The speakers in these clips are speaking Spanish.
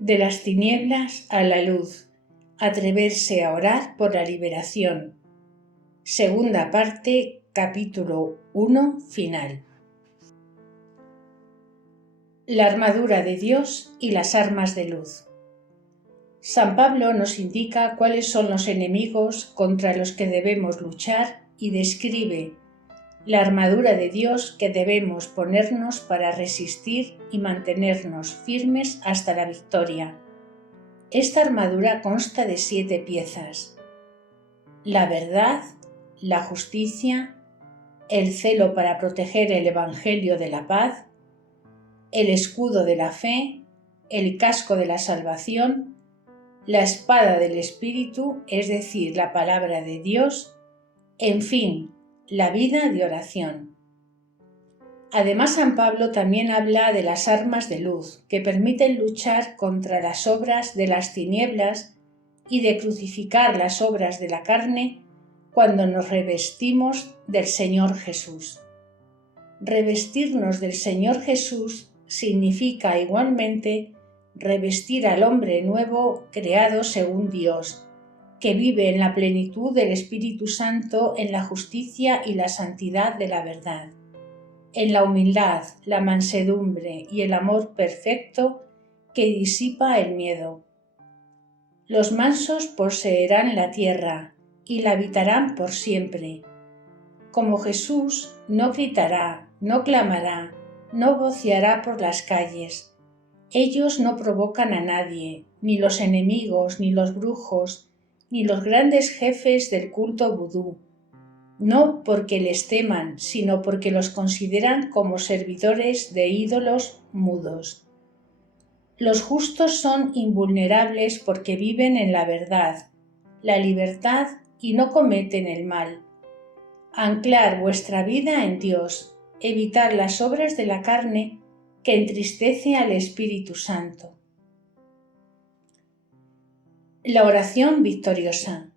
De las tinieblas a la luz. Atreverse a orar por la liberación. Segunda parte, capítulo 1, final. La armadura de Dios y las armas de luz. San Pablo nos indica cuáles son los enemigos contra los que debemos luchar y describe la armadura de Dios que debemos ponernos para resistir y mantenernos firmes hasta la victoria. Esta armadura consta de 7 piezas: la verdad, la justicia, el celo para proteger el Evangelio de la paz, el escudo de la fe, el casco de la salvación, la espada del Espíritu, es decir, la palabra de Dios, en fin, la vida de oración. Además, San Pablo también habla de las armas de luz, que permiten luchar contra las obras de las tinieblas y de crucificar las obras de la carne cuando nos revestimos del Señor Jesús. Revestirnos del Señor Jesús significa igualmente revestir al hombre nuevo creado según Dios, que vive en la plenitud del Espíritu Santo en la justicia y la santidad de la verdad, en la humildad, la mansedumbre y el amor perfecto que disipa el miedo. Los mansos poseerán la tierra y la habitarán por siempre. Como Jesús, no gritará, no clamará, no voceará por las calles. Ellos no provocan a nadie, ni los enemigos, ni los brujos, ni los grandes jefes del culto vudú. No porque les teman, sino porque los consideran como servidores de ídolos mudos. Los justos son invulnerables porque viven en la verdad, la libertad y no cometen el mal. Anclar vuestra vida en Dios, evitar las obras de la carne que entristece al Espíritu Santo. La oración victoriosa.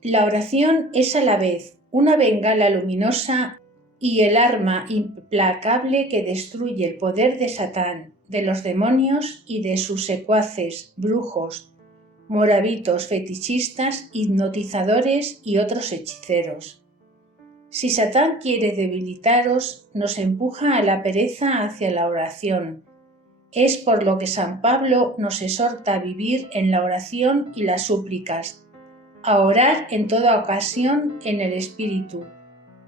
La oración es a la vez una bengala luminosa y el arma implacable que destruye el poder de Satán, de los demonios y de sus secuaces, brujos, moravitos fetichistas, hipnotizadores y otros hechiceros. Si Satán quiere debilitaros, nos empuja a la pereza hacia la oración. Es por lo que San Pablo nos exhorta a vivir en la oración y las súplicas, a orar en toda ocasión en el Espíritu,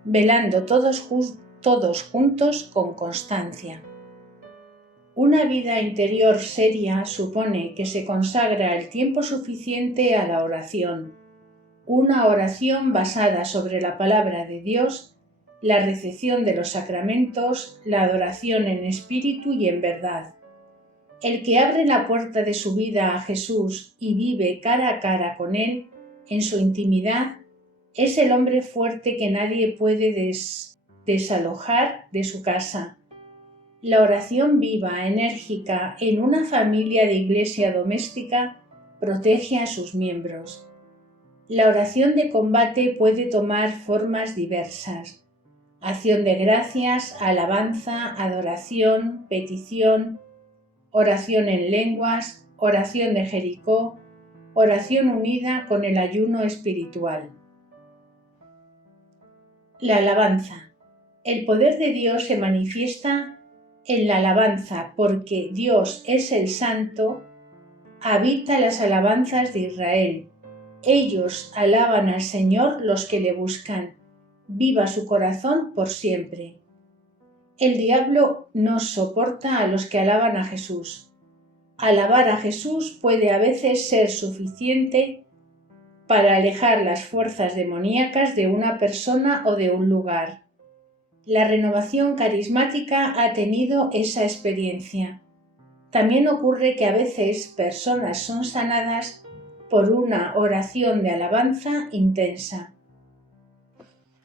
velando todos juntos con constancia. Una vida interior seria supone que se consagra el tiempo suficiente a la oración, una oración basada sobre la palabra de Dios, la recepción de los sacramentos, la adoración en espíritu y en verdad. El que abre la puerta de su vida a Jesús y vive cara a cara con Él, en su intimidad, es el hombre fuerte que nadie puede desalojar de su casa. La oración viva, enérgica, en una familia de iglesia doméstica, protege a sus miembros. La oración de combate puede tomar formas diversas: acción de gracias, alabanza, adoración, petición, oración en lenguas, oración de Jericó, oración unida con el ayuno espiritual. La alabanza. El poder de Dios se manifiesta en la alabanza porque Dios es el Santo, habita las alabanzas de Israel. Ellos alaban al Señor los que le buscan. Viva su corazón por siempre. El diablo no soporta a los que alaban a Jesús. Alabar a Jesús puede a veces ser suficiente para alejar las fuerzas demoníacas de una persona o de un lugar. La renovación carismática ha tenido esa experiencia. También ocurre que a veces personas son sanadas por una oración de alabanza intensa.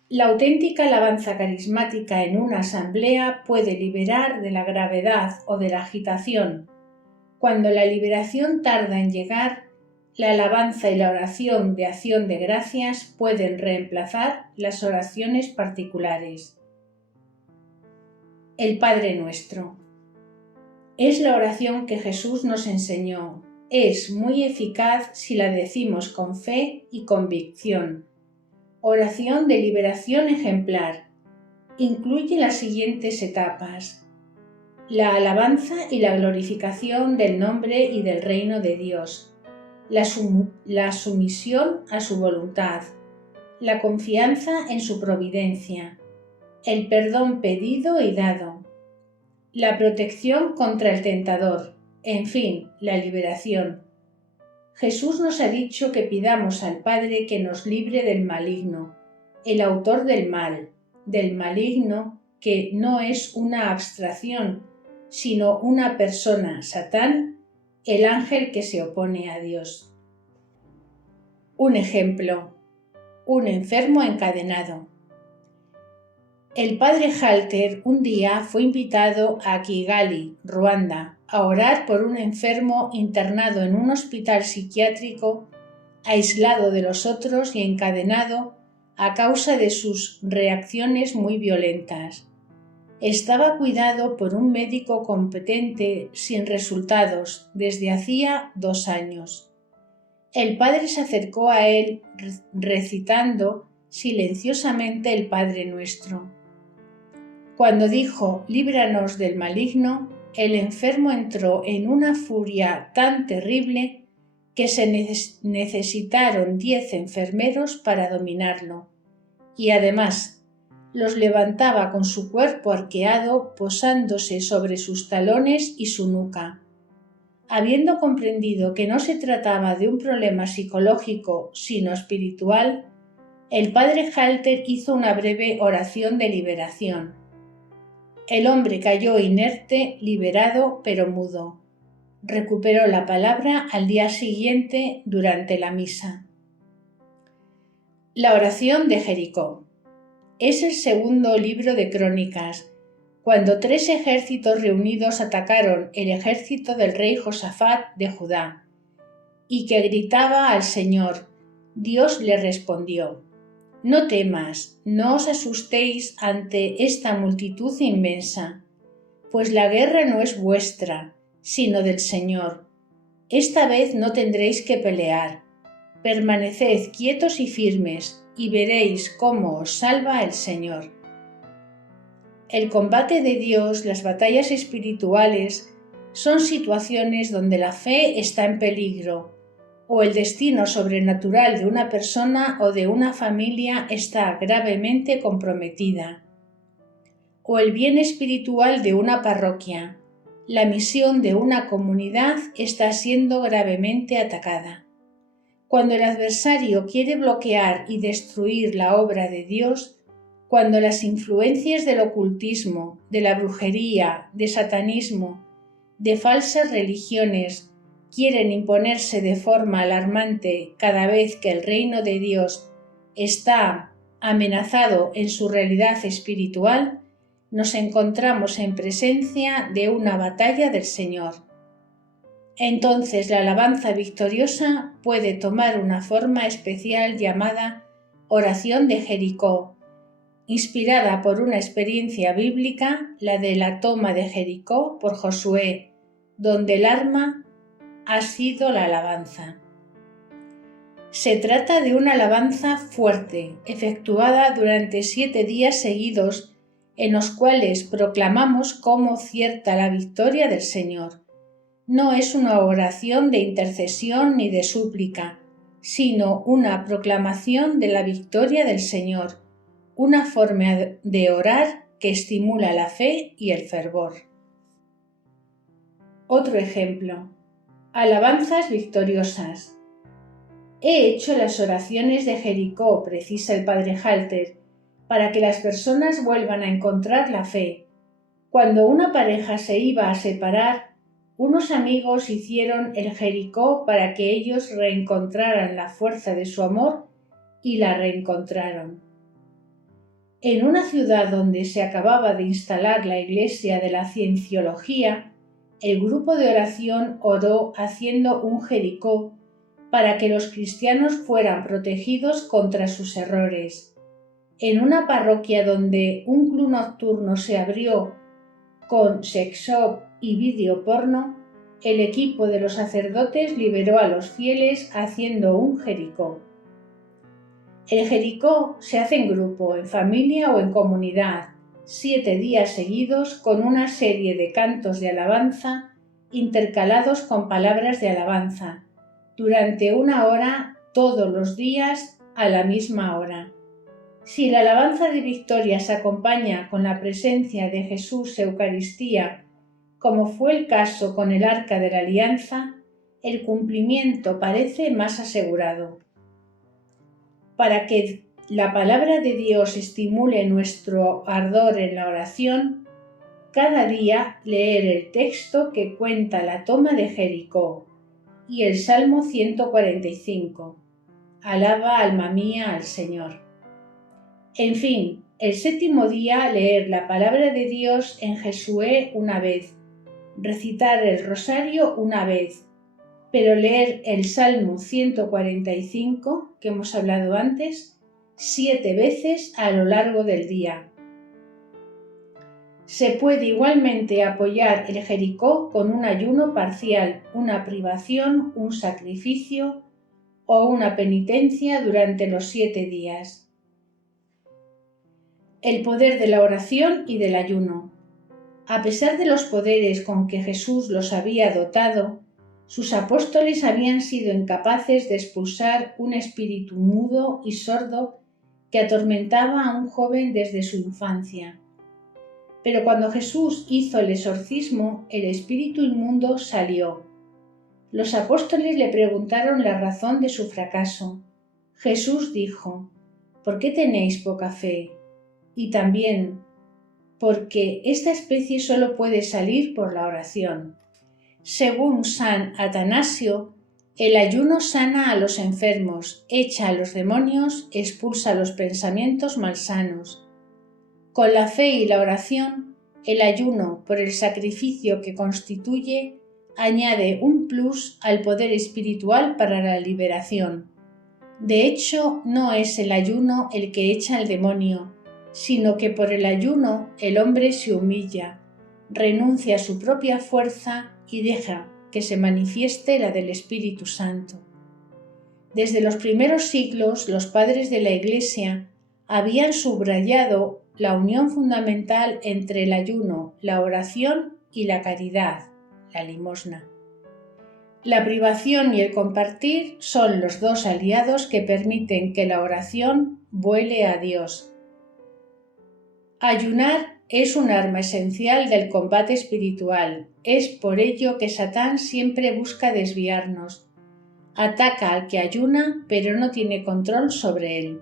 La auténtica alabanza carismática en una asamblea puede liberar de la gravedad o de la agitación. Cuando la liberación tarda en llegar, la alabanza y la oración de acción de gracias pueden reemplazar las oraciones particulares. El Padre Nuestro. Es la oración que Jesús nos enseñó. Es muy eficaz si la decimos con fe y convicción. Oración de liberación ejemplar. Incluye las siguientes etapas: la alabanza y la glorificación del nombre y del reino de Dios, la sumisión a su voluntad, la confianza en su providencia, el perdón pedido y dado, la protección contra el tentador, en fin, la liberación. Jesús nos ha dicho que pidamos al Padre que nos libre del maligno, el autor del mal, del maligno, que no es una abstracción, sino una persona, Satán, el ángel que se opone a Dios. Un ejemplo: un enfermo encadenado. El padre Halter un día fue invitado a Kigali, Ruanda, a orar por un enfermo internado en un hospital psiquiátrico, aislado de los otros y encadenado a causa de sus reacciones muy violentas. Estaba cuidado por un médico competente sin resultados desde hacía 2 años. El padre se acercó a él recitando silenciosamente el Padre Nuestro. Cuando dijo «líbranos del maligno», el enfermo entró en una furia tan terrible que se necesitaron 10 enfermeros para dominarlo, y además los levantaba con su cuerpo arqueado, posándose sobre sus talones y su nuca. Habiendo comprendido que no se trataba de un problema psicológico, sino espiritual, el padre Halter hizo una breve oración de liberación. El hombre cayó inerte, liberado, pero mudo. Recuperó la palabra al día siguiente durante la misa. La oración de Jericó. Es el segundo libro de Crónicas, cuando 3 ejércitos reunidos atacaron el ejército del rey Josafat de Judá, y que gritaba al Señor. Dios le respondió: «No temas, no os asustéis ante esta multitud inmensa, pues la guerra no es vuestra, sino del Señor. Esta vez no tendréis que pelear. Permaneced quietos y firmes, y veréis cómo os salva el Señor». El combate de Dios, las batallas espirituales, son situaciones donde la fe está en peligro, o el destino sobrenatural de una persona o de una familia está gravemente comprometida, o el bien espiritual de una parroquia, la misión de una comunidad está siendo gravemente atacada. Cuando el adversario quiere bloquear y destruir la obra de Dios, cuando las influencias del ocultismo, de la brujería, de satanismo, de falsas religiones quieren imponerse de forma alarmante cada vez que el reino de Dios está amenazado en su realidad espiritual, nos encontramos en presencia de una batalla del Señor. Entonces la alabanza victoriosa puede tomar una forma especial llamada oración de Jericó, inspirada por una experiencia bíblica, la de la toma de Jericó por Josué, donde el arma ha sido la alabanza. Se trata de una alabanza fuerte, efectuada durante 7 días seguidos, en los cuales proclamamos como cierta la victoria del Señor. No es una oración de intercesión ni de súplica, sino una proclamación de la victoria del Señor, una forma de orar que estimula la fe y el fervor. Otro ejemplo: alabanzas victoriosas. He hecho las oraciones de Jericó, precisa el padre Halter, para que las personas vuelvan a encontrar la fe. Cuando una pareja se iba a separar, unos amigos hicieron el Jericó para que ellos reencontraran la fuerza de su amor y la reencontraron. En una ciudad donde se acababa de instalar la iglesia de la Cienciología, el grupo de oración oró haciendo un Jericó para que los cristianos fueran protegidos contra sus errores. En una parroquia donde un club nocturno se abrió con sex shop y vídeo porno, el equipo de los sacerdotes liberó a los fieles haciendo un Jericó. El Jericó se hace en grupo, en familia o en comunidad, 7 días seguidos con una serie de cantos de alabanza intercalados con palabras de alabanza, durante 1 hora todos los días a la misma hora. Si la alabanza de victoria se acompaña con la presencia de Jesús Eucaristía, como fue el caso con el Arca de la Alianza, el cumplimiento parece más asegurado. Para que la palabra de Dios estimule nuestro ardor en la oración, cada día leer el texto que cuenta la toma de Jericó y el Salmo 145. Alaba alma mía al Señor. En fin, el 7º día leer la palabra de Dios en Josué 1 vez, recitar el rosario 1 vez, pero leer el Salmo 145, que hemos hablado antes, 7 veces a lo largo del día. Se puede igualmente apoyar el Jericó con un ayuno parcial, una privación, un sacrificio o una penitencia durante los 7 días. El poder de la oración y del ayuno. A pesar de los poderes con que Jesús los había dotado, sus apóstoles habían sido incapaces de expulsar un espíritu mudo y sordo que atormentaba a un joven desde su infancia. Pero cuando Jesús hizo el exorcismo, el espíritu inmundo salió. Los apóstoles le preguntaron la razón de su fracaso. Jesús dijo: ¿por qué tenéis poca fe? Y también, porque esta especie solo puede salir por la oración. Según San Atanasio, el ayuno sana a los enfermos, echa a los demonios, expulsa los pensamientos malsanos. Con la fe y la oración, el ayuno, por el sacrificio que constituye, añade un plus al poder espiritual para la liberación. De hecho, no es el ayuno el que echa al demonio, sino que por el ayuno el hombre se humilla, renuncia a su propia fuerza y deja que se manifieste la del Espíritu Santo. Desde los primeros siglos, los padres de la Iglesia habían subrayado la unión fundamental entre el ayuno, la oración y la caridad, la limosna. La privación y el compartir son los dos aliados que permiten que la oración vuele a Dios. Ayunar es un arma esencial del combate espiritual. Es por ello que Satán siempre busca desviarnos. Ataca al que ayuna, pero no tiene control sobre él.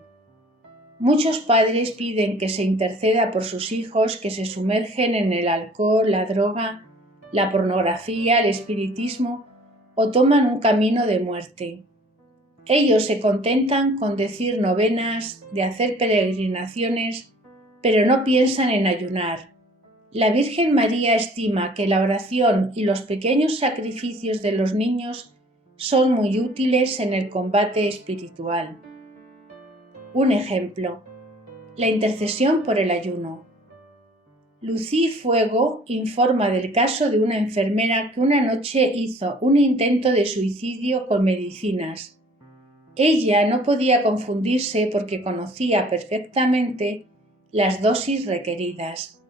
Muchos padres piden que se interceda por sus hijos que se sumergen en el alcohol, la droga, la pornografía, el espiritismo o toman un camino de muerte. Ellos se contentan con decir novenas, de hacer peregrinaciones, pero no piensan en ayunar. La Virgen María estima que la oración y los pequeños sacrificios de los niños son muy útiles en el combate espiritual. Un ejemplo: la intercesión por el ayuno. Lucí Fuego informa del caso de una enfermera que una noche hizo un intento de suicidio con medicinas. Ella no podía confundirse porque conocía perfectamente las dosis requeridas.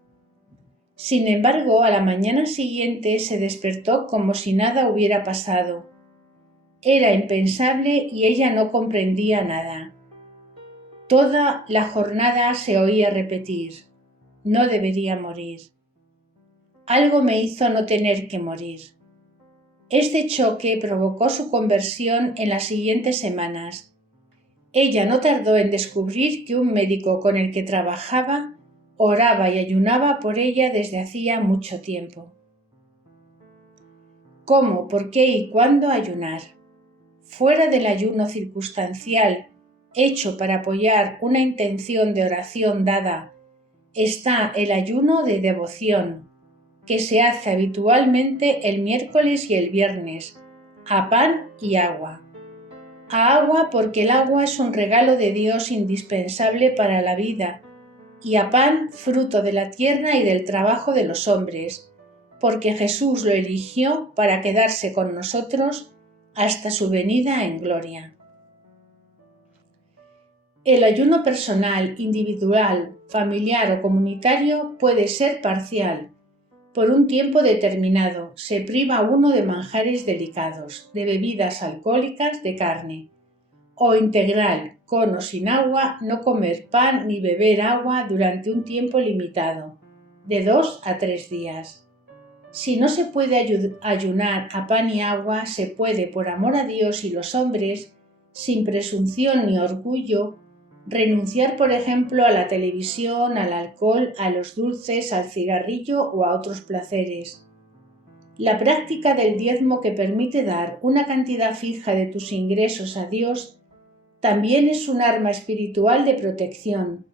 Sin embargo, a la mañana siguiente se despertó como si nada hubiera pasado. Era impensable y ella no comprendía nada. Toda la jornada se oía repetir: no debería morir. Algo me hizo no tener que morir. Este choque provocó su conversión en las siguientes semanas. Ella no tardó en descubrir que un médico con el que trabajaba oraba y ayunaba por ella desde hacía mucho tiempo. ¿Cómo, por qué y cuándo ayunar? Fuera del ayuno circunstancial, hecho para apoyar una intención de oración dada, está el ayuno de devoción, que se hace habitualmente el miércoles y el viernes, a pan y agua. A agua porque el agua es un regalo de Dios indispensable para la vida y a pan fruto de la tierra y del trabajo de los hombres, porque Jesús lo eligió para quedarse con nosotros hasta su venida en gloria. El ayuno personal, individual, familiar o comunitario puede ser parcial. Por un tiempo determinado se priva uno de manjares delicados, de bebidas alcohólicas, de carne. O integral, con o sin agua, no comer pan ni beber agua durante un tiempo limitado, de 2 a 3 días. Si no se puede ayunar a pan y agua, se puede, por amor a Dios y los hombres, sin presunción ni orgullo, renunciar, por ejemplo, a la televisión, al alcohol, a los dulces, al cigarrillo o a otros placeres. La práctica del diezmo, que permite dar una cantidad fija de tus ingresos a Dios, también es un arma espiritual de protección.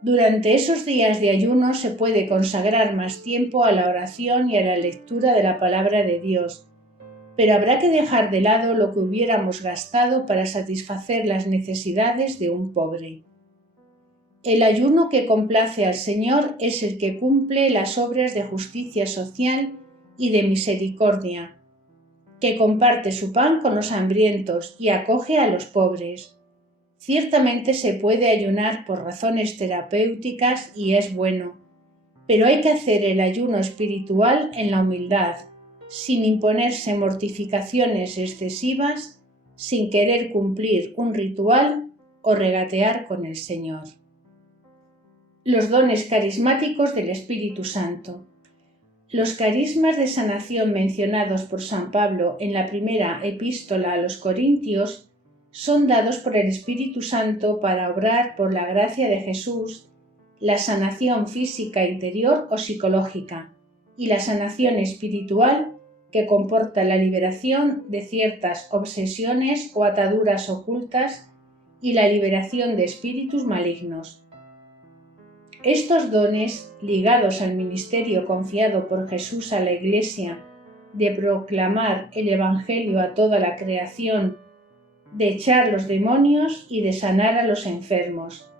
Durante esos días de ayuno se puede consagrar más tiempo a la oración y a la lectura de la palabra de Dios, pero habrá que dejar de lado lo que hubiéramos gastado para satisfacer las necesidades de un pobre. El ayuno que complace al Señor es el que cumple las obras de justicia social y de misericordia, que comparte su pan con los hambrientos y acoge a los pobres. Ciertamente se puede ayunar por razones terapéuticas y es bueno, pero hay que hacer el ayuno espiritual en la humildad, sin imponerse mortificaciones excesivas, sin querer cumplir un ritual o regatear con el Señor. Los dones carismáticos del Espíritu Santo. Los carismas de sanación mencionados por San Pablo en la primera epístola a los Corintios son dados por el Espíritu Santo para obrar por la gracia de Jesús la sanación física interior o psicológica y la sanación espiritual, que comporta la liberación de ciertas obsesiones o ataduras ocultas y la liberación de espíritus malignos. Estos dones, ligados al ministerio confiado por Jesús a la Iglesia de proclamar el Evangelio a toda la creación, de echar los demonios y de sanar a los enfermos,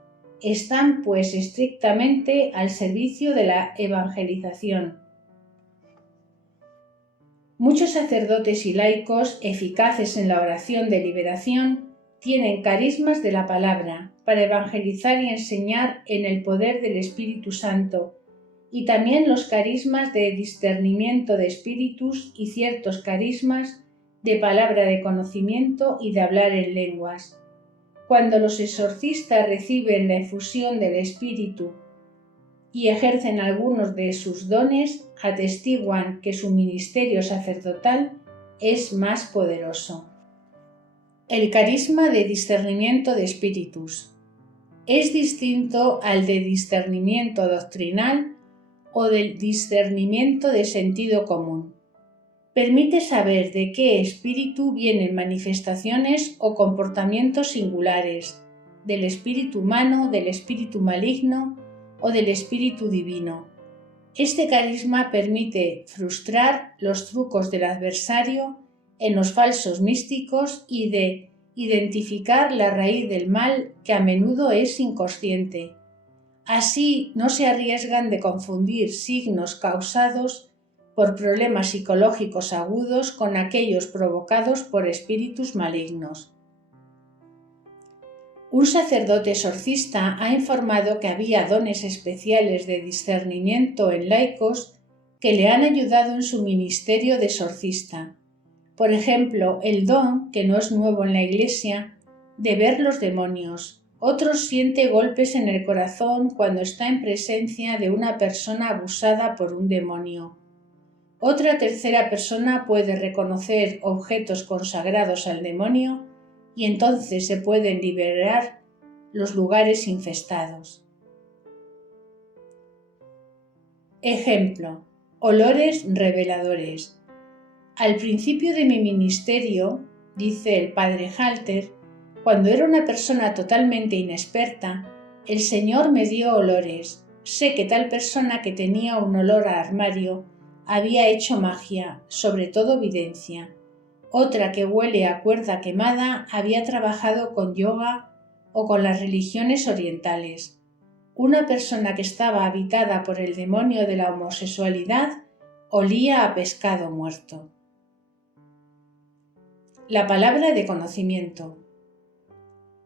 están pues estrictamente al servicio de la evangelización. Muchos sacerdotes y laicos eficaces en la oración de liberación tienen carismas de la palabra para evangelizar y enseñar en el poder del Espíritu Santo, y también los carismas de discernimiento de espíritus y ciertos carismas de palabra de conocimiento y de hablar en lenguas. Cuando los exorcistas reciben la efusión del Espíritu y ejercen algunos de sus dones, atestiguan que su ministerio sacerdotal es más poderoso. El carisma de discernimiento de espíritus es distinto al de discernimiento doctrinal o del discernimiento de sentido común. Permite saber de qué espíritu vienen manifestaciones o comportamientos singulares, del espíritu humano, del espíritu maligno o del espíritu divino. Este carisma permite frustrar los trucos del adversario en los falsos místicos y de identificar la raíz del mal, que a menudo es inconsciente. Así no se arriesgan de confundir signos causados por problemas psicológicos agudos con aquellos provocados por espíritus malignos. Un sacerdote exorcista ha informado que había dones especiales de discernimiento en laicos que le han ayudado en su ministerio de exorcista. Por ejemplo, el don, que no es nuevo en la Iglesia, de ver los demonios. Otro siente golpes en el corazón cuando está en presencia de una persona abusada por un demonio. Otra tercera persona puede reconocer objetos consagrados al demonio y entonces se pueden liberar los lugares infestados. Ejemplo: olores reveladores. Al principio de mi ministerio, dice el padre Halter, cuando era una persona totalmente inexperta, el Señor me dio olores. Sé que tal persona que tenía un olor a armario había hecho magia, sobre todo videncia. Otra que huele a cuerda quemada había trabajado con yoga o con las religiones orientales. una persona que estaba habitada por el demonio de la homosexualidad olía a pescado muerto. La palabra de conocimiento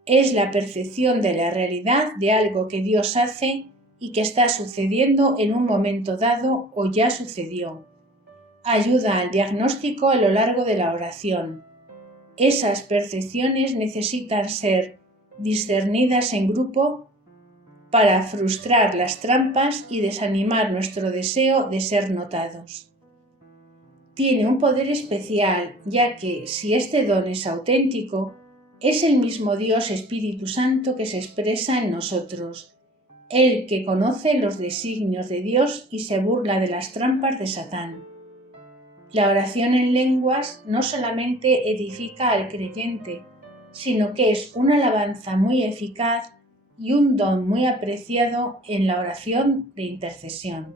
es la percepción de la realidad de algo que Dios hace y que está sucediendo en un momento dado o ya sucedió. Ayuda al diagnóstico a lo largo de la oración. Esas percepciones necesitan ser discernidas en grupo para frustrar las trampas y desanimar nuestro deseo de ser notados. Tiene un poder especial, ya que, si este don es auténtico, es el mismo Dios Espíritu Santo que se expresa en nosotros, el que conoce los designios de Dios y se burla de las trampas de Satán. La oración en lenguas no solamente edifica al creyente, sino que es una alabanza muy eficaz y un don muy apreciado en la oración de intercesión.